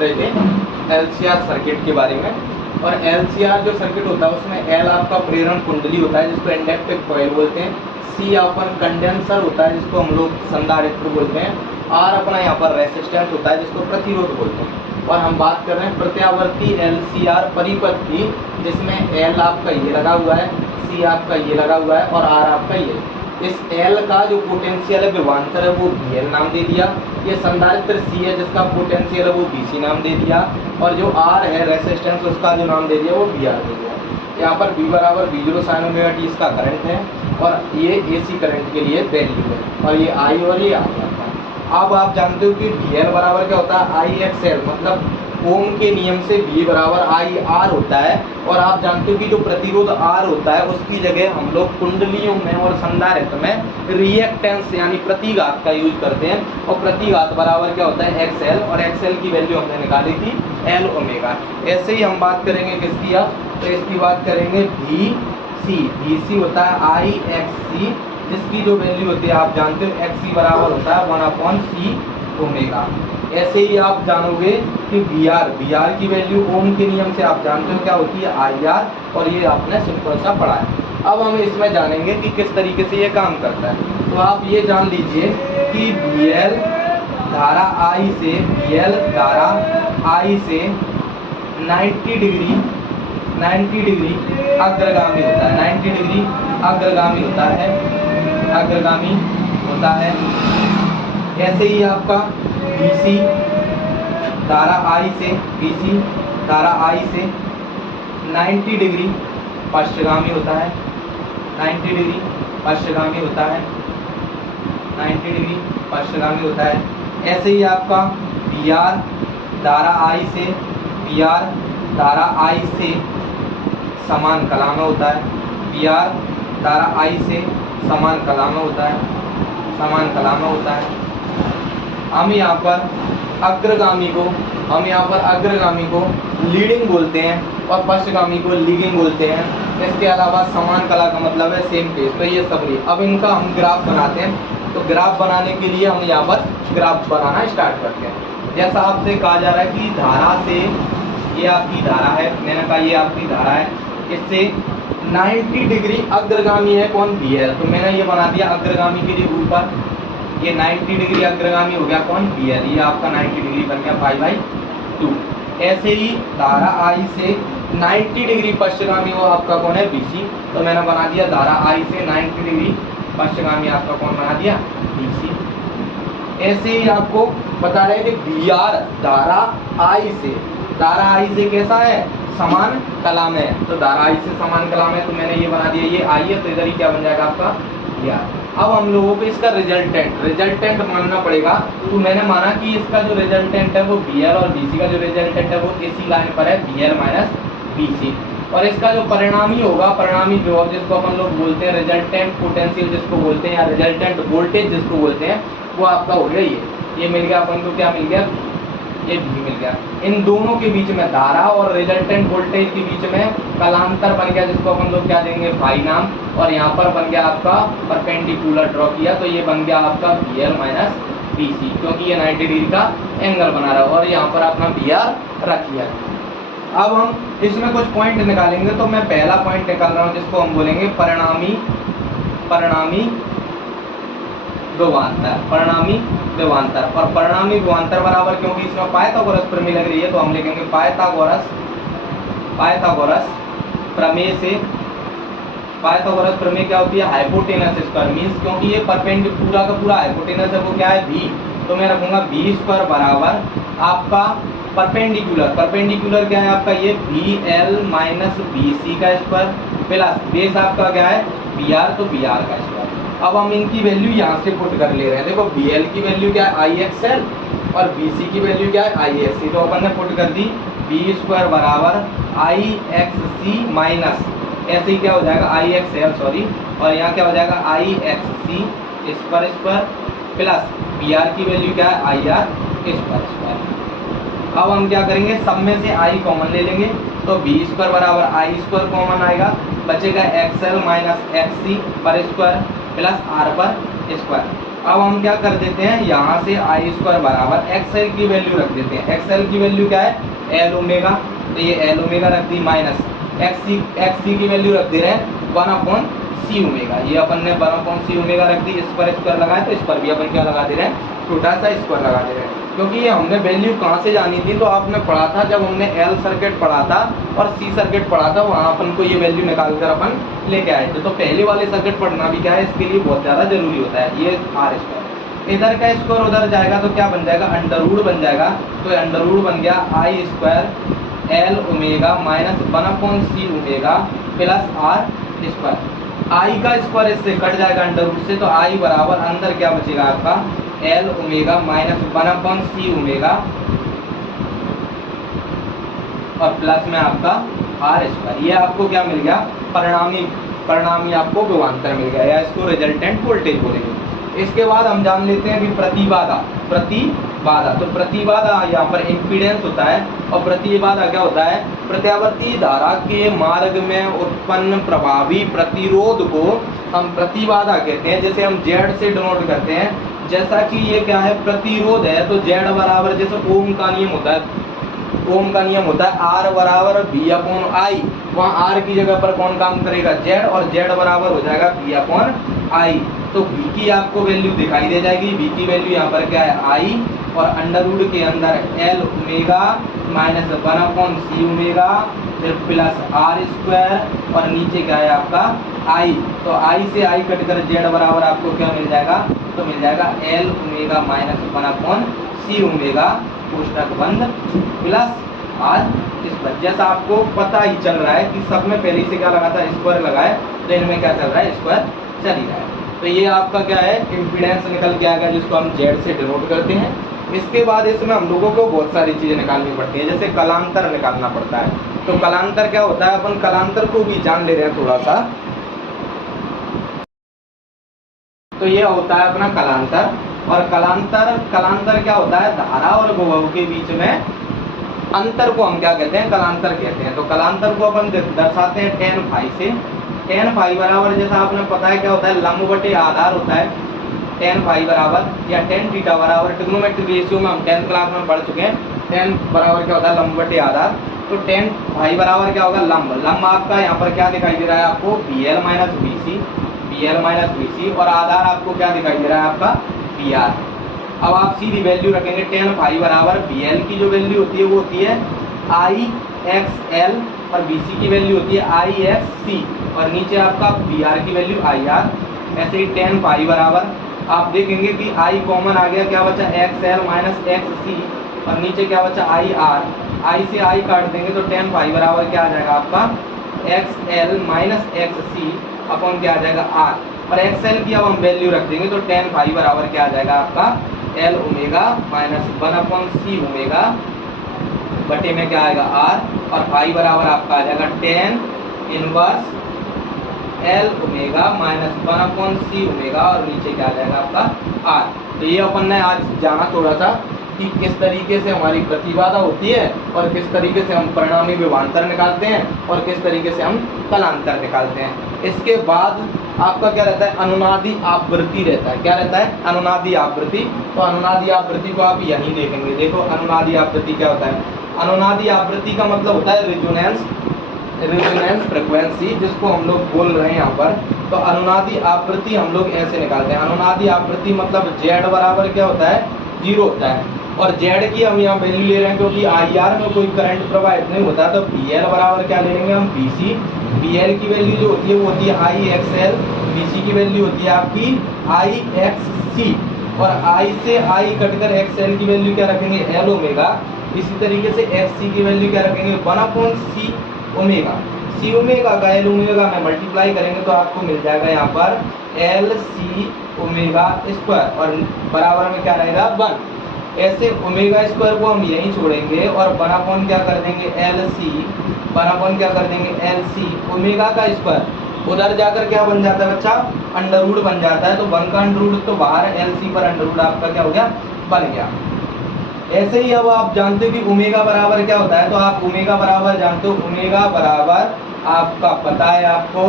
रहे थे LCR circuit के बारे में। और LCR जो सर्किट होता है उसमें L आपका प्रेरण कुंडली होता है जिसको इंडक्टिव कॉइल बोलते हैं, C अपन कंडेंसर होता है जिसको हम लोग संधारित्र बोलते हैं, R अपना यहाँ पर रेसिस्टेंस होता है जिसको प्रतिरोध बोलते हैं। और हम बात कर रहे हैं प्रत्यावर्ती LCR परिपथ की, जिसमें L आपका ये लगा हुआ है, C आपका ये लगा हुआ है और R आपका ये। इस L का जो पोटेंशियल है विभवांतर है वो VL नाम दे दिया, ये संधारित्र C है जिसका पोटेंशियल है वो VC नाम दे दिया, और जो R है रेसिस्टेंस उसका जो नाम दे दिया वो VR दे दिया। यहाँ पर V बराबर V0 sin ओमेगा t इसका करंट है और ये AC करंट के लिए वैल्यू है, और ये I और ये R है। अब आप जानते हो कि VL बराबर क्या होता है IXL, मतलब ओम के नियम से V बराबर IR होता है। और आप जानते हो कि जो प्रतिरोध R होता है उसकी जगह हम लोग कुंडलियों में और संधारित्र में रिएक्टेंस यानी प्रतिघात का यूज करते हैं, और प्रतिघात बराबर क्या होता है XL, और XL की वैल्यू हमने निकाली थी L ओमेगा। ऐसे ही हम बात करेंगे किसकी, अब तो इसकी बात करेंगे VC होता है IXC, जिसकी जो वैल्यू होती है आप जानते हो XC बराबर होता है 1/C ओमेगा। ऐसे ही आप जानोगे कि VR की वैल्यू ओम के नियम से आप जानते हो क्या होती है IR, और ये आपने सिंपल सा पढ़ा है। अब हम इसमें जानेंगे कि किस तरीके से ये काम करता है। तो आप ये जान लीजिए कि VL धारा I से 90 डिग्री अग्रगामी होता है, 90 डिग्री अग्रगामी होता है। ऐसे ही आपका VC धारा I से 90 डिग्री पश्चिगामी होता है, 90 डिग्री पश्चिगामी होता है। ऐसे ही आपका VR धारा I से समान कला में होता है, VR धारा I से समान कला में होता है। हम यहाँ पर अग्रगामी को लीडिंग बोलते हैं और पश्चगामी को लीडिंग बोलते हैं। इसके अलावा समान कला का मतलब है सेम पेज। तो ये सब रही। अब इनका हम ग्राफ बनाते हैं। तो ग्राफ बनाने के लिए हम यहाँ पर ग्राफ बनाना स्टार्ट करते हैं। जैसा आपसे कहा जा रहा है कि धारा से, ये आपकी धारा है, मैंने कहा ये आपकी धारा है, इससे 90 डिग्री अग्रगामी है कौन, VL। तो मैंने ये बना दिया अग्रगामी के लिए ऊपर, ये 90 डिग्री अग्रगामी हो गया कौन, VL। ये आपका 90 डिग्री बन गया π/2। ऐसे ही धारा I से 90 डिग्री पश्चिगामी हो आपका कौन है, VC। तो मैंने बना दिया धारा I से 90 डिग्री पश्चिगामी आपका कौन बना दिया, VC। ऐसे ही आपको बता रहे थे VR धारा I से कैसा है, समान कला में है। तो धारा I से समान कला में, तो मैंने ये बना दिया, ये I है, तो इधर ही क्या बन जाएगा आपका VR। अब हम लोगों को इसका रिजल्टेंट मानना पड़ेगा। तो मैंने माना कि इसका जो रिजल्टेंट है वो VL, और VC का जो रिजल्टेंट है वो AC लाइन पर है, VL माइनस VC। और इसका जो परिणामी होगा, परिणामी विभव जिसको अपन लोग बोलते हैं, रिजल्टेंट पोटेंशियल जिसको बोलते हैं, या रिजल्टेंट वोल्टेज जिसको बोलते हैं, वो आपका हो गया ये मिल गया अपन को, क्या मिल गया, ये भी मिल गया। इन दोनों के बीच में धारा और रिजल्टेंट वोल्टेज के बीच में कलांतर बन गया, जिसको अपन लोग क्या देंगे, फाई नाम। और यहाँ पर बन गया आपका परपेंडिकुलर ड्रॉ किया, तो ये बन गया आपका VL माइनस VC, क्योंकि ये 90 डिग्री का एंगल बना रहा है, और यहाँ पर अपना VR रख लिया। अब हम इसमें कुछ पॉइंट निकालेंगे। तो मैं पहला पॉइंट निकाल रहा हूँ जिसको हम बोलेंगे परिणामी विभवांतर। और परिणामी विभवांतर बराबर, क्योंकि इसमें पाइथागोरस प्रमेय लग रही है, तो हम लिखेंगे पाइथागोरस प्रमेय क्या होती है, हाइपोटेनस स्क्वायर मींस, क्योंकि ये पूरा का पूरा हाइपोटेनस है, वो क्या है, V। तो मैं रखूंगा V स्क्वायर बराबर आपका परपेंडिकुलर क्या है आपका, ये VL माइनस VC का स्क्वायर प्लस बेस आपका क्या है, VR, तो VR का स्क्वायर। अब हम इनकी वैल्यू यहाँ से पुट कर ले रहे हैं। देखो VL की वैल्यू क्या है, IXL, और VC की वैल्यू क्या है, ISC। तो अपन ने पुट कर दी V स्क्वायर बराबर IXC माइनस, ऐसे ही क्या हो जाएगा, IXL सॉरी, और यहाँ क्या हो जाएगा IXC स्क्वायर प्लस VR की वैल्यू क्या है, IR स्क्वायर। अब हम क्या करेंगे, सब में से I कॉमन ले लेंगे, तो V स्क्वायर बराबर I स्क्वायर कॉमन आएगा, बचेगा XL माइनस XC पर स्क्वायर प्लस R पर स्क्वायर। अब हम क्या कर देते हैं, यहाँ से आई स्क्वायर बराबर एक्सएल की वैल्यू रख देते हैं। एक्सएल की वैल्यू क्या है, एल ओमेगा, तो ये एल ओमेगा रख दी, माइनस एक्स सी की वैल्यू रख दे रहे हैं 1/c ओमेगा। ये अपन ने 1/c ओमेगा रख दी, इस पर स्क्वायर लगाए तो इस पर भी अपन क्या लगा दे रहे हैं, छोटा सा स्क्वायर लगा दे रहे हैं। क्योंकि ये हमने वैल्यू कहाँ से जानी थी, तो आपने पढ़ा था जब हमने एल सर्किट पढ़ा था और सी सर्किट पढ़ा था, वहाँ अपन को ये वैल्यू निकाल कर अपन लेके आए थे। तो पहले वाले सर्किट पढ़ना भी क्या है, इसके लिए बहुत ज़्यादा जरूरी होता है। ये आर स्क्वायर, इधर का स्क्वायर उधर जाएगा तो क्या बन जाएगा, अंडर रूट बन जाएगा। तो अंडर रूट बन गया I square L omega minus 1/c omega plus R square. I का स्क्वायर इससे कट जाएगा अंडर रूट से, तो आई बराबर अंदर क्या बचेगा आपका, L omega minus 1/c omega और प्लस में आपका आर स्क्वायर। ये आपको क्या मिल गया, परिणामी आपको विभवांतर मिल गया, या इसको रिजल्टेंट वोल्टेज बोलेंगे। इसके बाद हम जान लेते हैं कि प्रतिबाधा। तो प्रतिबाधा यहाँ पर इम्पीडेंस होता है, और प्रतिबाधा क्या होता है, प्रत्यावर्ती धारा के मार्ग में उत्पन्न प्रभावी प्रतिरोध को हम प्रतिबाधा कहते हैं। जैसे हम जेड से डिनोट करते हैं, जैसा कि ये क्या है, प्रतिरोध है, तो जेड बराबर जैसे ओम का नियम होता है, आर बराबर बी अपॉन आई। वहाँ आर की जगह पर कौन काम करेगा, जेड, और जेड बराबर हो जाएगा बी अपॉन आई। तो बी की आपको वैल्यू दिखाई दे जाएगी, बी की वैल्यू यहाँ पर क्या है, आई, और अंडर रूट के अंदर L omega minus 1/c omega फिर प्लस आर स्क्वायर, और नीचे क्या है आपका आई। तो आई से आई कट कर जेड बराबर आपको क्या मिल जाएगा, तो मिल जाएगा L omega minus 1/c omega कोष्टक बंद प्लस आर स्क्वायर। जैसा आपको पता ही चल रहा है कि सब में पहले से क्या लगा था, स्क्वायर लगाए, तो इनमें क्या चल रहा है, स्क्वायर चल ही रहा है। तो ये आपका क्या है, इम्पीडेंस निकल के आएगा, जिसको हम जेड से डिनोट करते हैं। इसके बाद इसमें हम लोगों को बहुत सारी चीजें निकालनी पड़ती है, जैसे कलांतर निकालना पड़ता है। तो कलांतर क्या होता है, अपन कलांतर को भी जान ले रहे हैं थोड़ा सा। तो ये होता है अपना कलांतर, और कलांतर क्या होता है, धारा और विभव के बीच में अंतर को हम क्या कहते हैं, कलांतर कहते हैं। तो कलांतर को अपन दर्शाते हैं tan फाई से। tan फाई बराबर, जैसा आपने पता है क्या होता है, लंब बटे आधार होता है। tan फाई बराबर या tan थीटा बराबर, ट्रिग्नोमेट्रिक रेशियो में हम 10th क्लास में पढ़ चुके हैं। tan बराबर क्या होता है, लंब बटे आधार। तो tan फाई बराबर क्या होगा, लंब आपका यहाँ पर क्या दिखाई दे रहा है आपको, BL माइनस BC, और आधार आपको क्या दिखाई दे रहा है आपका PR। अब आप सीधी वैल्यू रखेंगे, tan फाई बराबर BL की जो वैल्यू होती है वो होती है IXL, और BC की वैल्यू होती है IXC, और नीचे आपका BR की वैल्यू IR। ऐसे ही tan फाई बराबर आप देखेंगे कि I कॉमन आ गया, क्या बचा, XL माइनस XC, और नीचे क्या बचा IR। I से I काट देंगे तो tan फाई बराबर क्या आ जाएगा आपका, XL माइनस XC अपॉन क्या आ जाएगा R, और XL की अब हम वैल्यू रख देंगे तो tan फाई बराबर क्या आ जाएगा आपका L omega minus 1/c omega बटे में क्या आएगा R, और फाई बराबर आपका आ जाएगा tan inverse L omega minus 1/c omega, और नीचे क्या आ जाएगा आपका R। तो ये अपन ने आज जाना थोड़ा सा कि किस तरीके से हमारी प्रतिबाधा होती है, और किस तरीके से हम परिणामी विभवांतर निकालते हैं, और किस तरीके से हम कलांतर निकालते हैं। इसके बाद आपका क्या रहता है, अनुनादी आवृत्ति रहता है। क्या रहता है, अनुनादी आवृत्ति। तो अनुनादी आवृत्ति को आप यहीं देखेंगे। देखो अनुनादी आवृत्ति क्या होता है, अनुनादी आवृत्ति का मतलब होता है रेजोनेंस फ्रीक्वेंसी, जिसको हम लोग बोल रहे हैं यहाँ पर। तो अनुनादी आवृत्ति हम लोग ऐसे निकालते हैं। अनुनादी आवृत्ति मतलब जेड बराबर क्या होता है, 0 होता है, और जेड की हम यहाँ वैल्यू ले रहे हैं क्योंकि IR में कोई करंट प्रवाहित नहीं होता। तो BL बराबर क्या ले लेंगे हम, BC। BL की वैल्यू जो होती है वो होती है IXL, BC की वैल्यू होती है आपकी IXC, और I से I कटकर XL की वैल्यू क्या रखेंगे, L ओमेगा। इसी तरीके से XC की वैल्यू क्या रखेंगे, 1/c ओमेगा। C ओमेगा का L ओमेगा में मल्टीप्लाई करेंगे तो आपको मिल जाएगा यहाँ पर LC ओमेगा स्क्वायर, और बराबर में क्या रहेगा 1। ऐसे ओमेगा स्क्वायर को हम यहीं छोड़ेंगे और 1/, क्या कर देंगे LC, 1/, क्या कर देंगे LC ओमेगा का स्क्वायर। उधर जाकर क्या बन जाता है बच्चा, अंडर रूट बन जाता है। तो 1 का अंडर रूट तो बाहर, LC पर अंडर रूट आपका क्या हो गया, बन गया। ऐसे ही अब आप जानते हो कि ओमेगा बराबर क्या होता है, तो आप ओमेगा बराबर जानते हो, ओमेगा बराबर आपका पता है आपको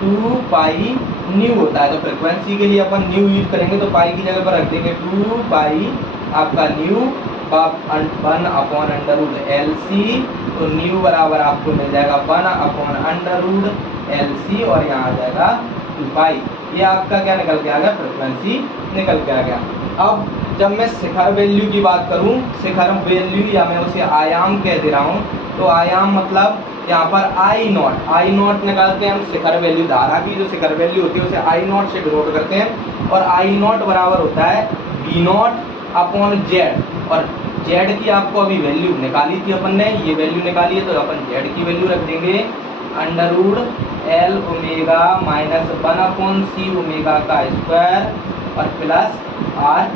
2 पाई न्यू होता है। तो फ्रिक्वेंसी के लिए अपन न्यू यूज करेंगे तो पाई की जगह पर रख देंगे 2 पाई आपका न्यू 1/√LC। तो न्यू बराबर आपको मिल जाएगा 1/√LC और यहाँ आ जाएगा 2 पाई। ये आपका क्या निकल के आ गया, फ्रिक्वेंसी निकल के आ गया। अब जब मैं शिखर वैल्यू की बात करूं, शिखर वैल्यू या मैं उसे आयाम कह दे रहा हूं, तो आयाम मतलब यहाँ पर आई नॉट निकालते हैं हम। शिखर वैल्यू धारा की जो शिखर वैल्यू होती है उसे आई नॉट से डिनोट करते हैं और आई नॉट बराबर होता है V0/Z। और Z की आपको अभी वैल्यू निकाली थी अपन ने, ये वैल्यू निकाली है तो अपन Z की वैल्यू रख देंगे √L omega minus 1/C omega का स्क्वायर और प्लस R²।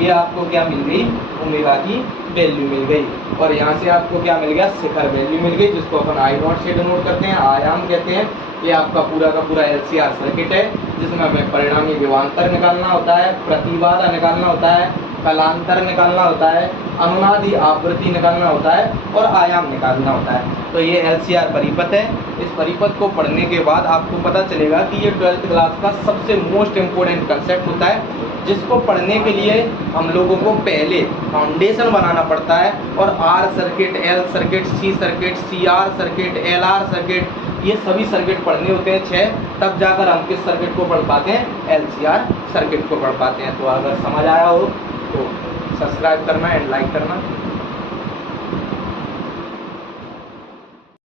ये आपको क्या मिल गई, ओमेगा की वैल्यू मिल गई। और यहाँ से आपको क्या मिल गया, शिखर वैल्यू मिल गई, जिसको अपन आई नॉट से डिनोट करते हैं, आयाम कहते हैं। ये आपका पूरा का पूरा LCR सर्किट है जिसमें हमें परिणामी विभवांतर निकालना होता है, प्रतिबाधा निकालना होता है, कलांतर निकालना होता है, अनुनादी आवृत्ति निकालना होता है और आयाम निकालना होता है। तो ये LCR परिपथ है। इस परिपथ को पढ़ने के बाद आपको पता चलेगा कि ये 12th क्लास का सबसे मोस्ट इम्पोर्टेंट कंसेप्ट होता है, जिसको पढ़ने के लिए हम लोगों को पहले फाउंडेशन बनाना पड़ता है। और R circuit, L circuit, C circuit, CR circuit, LR circuit, ये सभी सर्किट पढ़ने होते हैं 6, तब जाकर हम किस सर्किट को पढ़ पाते हैं, LCR सर्किट को पढ़ पाते हैं। तो अगर समझ आया हो तो सब्सक्राइब करना एंड लाइक करना।